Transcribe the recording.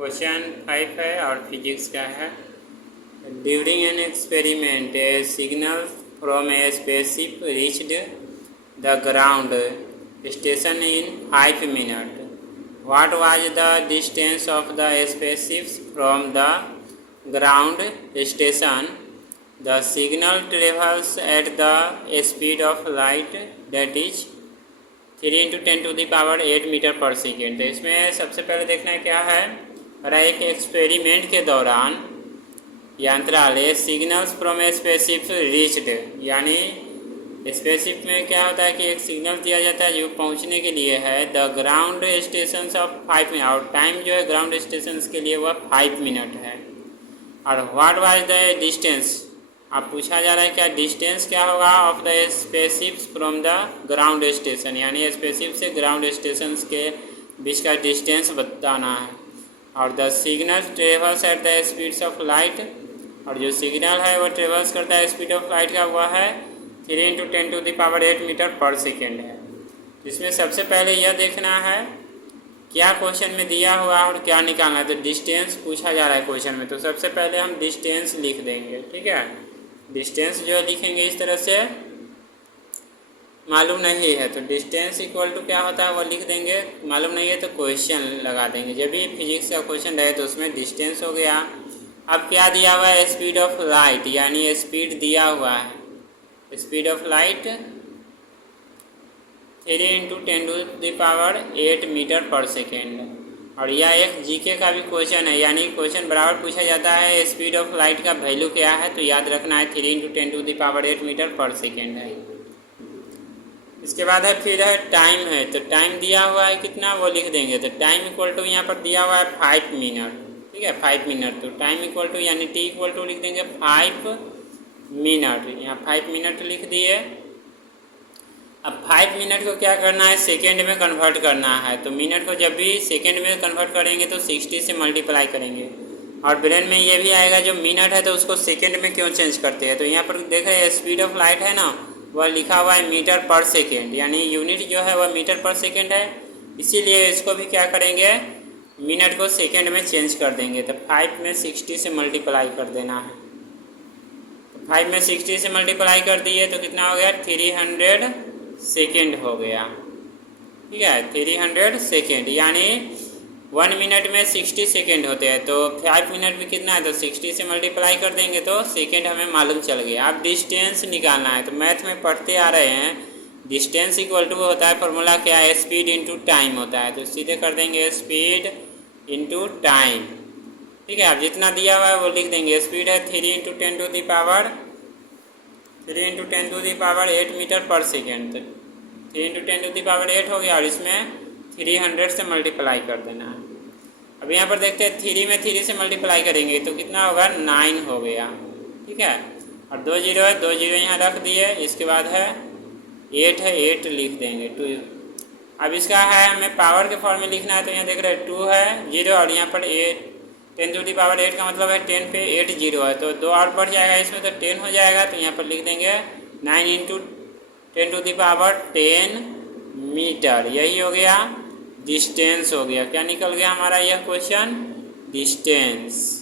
Question 5 है और physics का है। During an experiment A signal from a spaceship reached the ground station in 5 minutes. What was the distance of the spaceship from the ground station? The signal travels at the speed of light, that is 3 × 10⁸ metre पर second. तो इसमें सबसे पहले देखना है क्या है, और एक एक्सपेरिमेंट के दौरान यंत्राल signals from a spaceship reached, यानी स्पेसशिप में क्या होता है कि एक सिग्नल दिया जाता है जो पहुंचने के लिए है the ground station of 5 minute, और टाइम जो है ग्राउंड स्टेशन के लिए वह 5 मिनट है। और व्हाट वाज द डिस्टेंस, अब पूछा जा रहा है क्या डिस्टेंस क्या होगा of the spaceship from the ground station, यानी स्पेसशिप से ग्राउंड स्टेशन के बीच का डिस्टेंस बताना है। और the signal travels at the speeds of light, और जो सिग्नल है वो ट्रेवल्स करता है स्पीड ऑफ लाइट का, वह है 3 × 10⁸ मीटर पर सेकेंड है। इसमें सबसे पहले यह देखना है क्या क्वेश्चन में दिया हुआ और क्या निकालना है। तो डिस्टेंस पूछा जा रहा है क्वेश्चन में, तो सबसे पहले हम डिस्टेंस लिख देंगे, ठीक है। डिस्टेंस जो है लिखेंगे इस तरह से, मालूम नहीं है तो डिस्टेंस इक्वल टू क्या होता है वो लिख देंगे, मालूम नहीं है तो क्वेश्चन लगा देंगे। जब भी फिजिक्स का क्वेश्चन रहे तो उसमें डिस्टेंस हो गया। अब क्या दिया हुआ है, स्पीड ऑफ लाइट, यानी स्पीड दिया हुआ है, स्पीड ऑफ लाइट 3 × 10⁸ मीटर पर सेकेंड। और यह एक जीके का भी क्वेश्चन है, यानी क्वेश्चन बराबर पूछा जाता है स्पीड ऑफ लाइट का वैल्यू क्या है, तो याद रखना है 3 × 10⁸ मीटर पर सेकेंड है। इसके बाद है फिर है टाइम है, तो टाइम दिया हुआ है कितना वो लिख देंगे। तो टाइम इक्वल टू यहाँ पर दिया हुआ है 5 मिनट, ठीक है 5 मिनट। तो टाइम इक्वल टू यानी टी इक्वल टू लिख देंगे 5 मिनट, यहाँ 5 मिनट लिख दिए। अब 5 मिनट को क्या करना है, सेकेंड में कन्वर्ट करना है। तो मिनट को जब भी सेकेंड में कन्वर्ट करेंगे तो 60 से मल्टीप्लाई करेंगे। और ब्रेन में ये भी आएगा जो मिनट है तो उसको सेकेंड में क्यों चेंज करते हैं। तो यहाँ पर देख रहे हैं स्पीड ऑफ लाइट है ना, वह लिखा हुआ है मीटर पर सेकेंड, यानी यूनिट जो है वह मीटर पर सेकेंड है, इसीलिए इसको भी क्या करेंगे, मिनट को सेकेंड में चेंज कर देंगे। तो 5 में 60 से मल्टीप्लाई कर देना है। 5 में 60 से मल्टीप्लाई कर दिए तो कितना हो गया, 300 सेकेंड हो गया, ठीक है 300 सेकेंड, यानी 1 मिनट में 60 सेकेंड होते हैं। तो 5 मिनट में कितना है, तो 60 से मल्टीप्लाई कर देंगे तो सेकेंड हमें मालूम चल गया। अब डिस्टेंस निकालना है, तो मैथ में पढ़ते आ रहे हैं डिस्टेंस इक्वल टू होता है, फॉर्मूला क्या है, स्पीड इंटू टाइम होता है। तो सीधे कर देंगे स्पीड इंटू टाइम, ठीक है। अब जितना दिया हुआ है वो लिख देंगे। स्पीड है 3 × 10⁸ मीटर पर सेकेंड, तो 3 × 10⁸ हो गया, और इसमें 300 से मल्टीप्लाई कर देना है। अब यहाँ पर देखते हैं 3 में 3 से मल्टीप्लाई करेंगे तो कितना होगा, 9 हो गया, ठीक है। और 2 जीरो है, 2 जीरो यहाँ रख दिए। इसके बाद है 8 है, 8 लिख देंगे 2। अब इसका है हमें पावर के फॉर्म में लिखना है, तो यहाँ देख रहे हैं 2 है 0, और यहाँ पर 10⁸ का मतलब है 10 पे 8 जीरो है, तो 2 और बढ़ जाएगा इसमें तो 10 हो जाएगा। तो यहाँ पर लिख देंगे 9 × 10⁻10 मीटर, यही हो गया डिस्टेंस हो गया। क्या निकल गया हमारा यह क्वेश्चन, डिस्टेंस।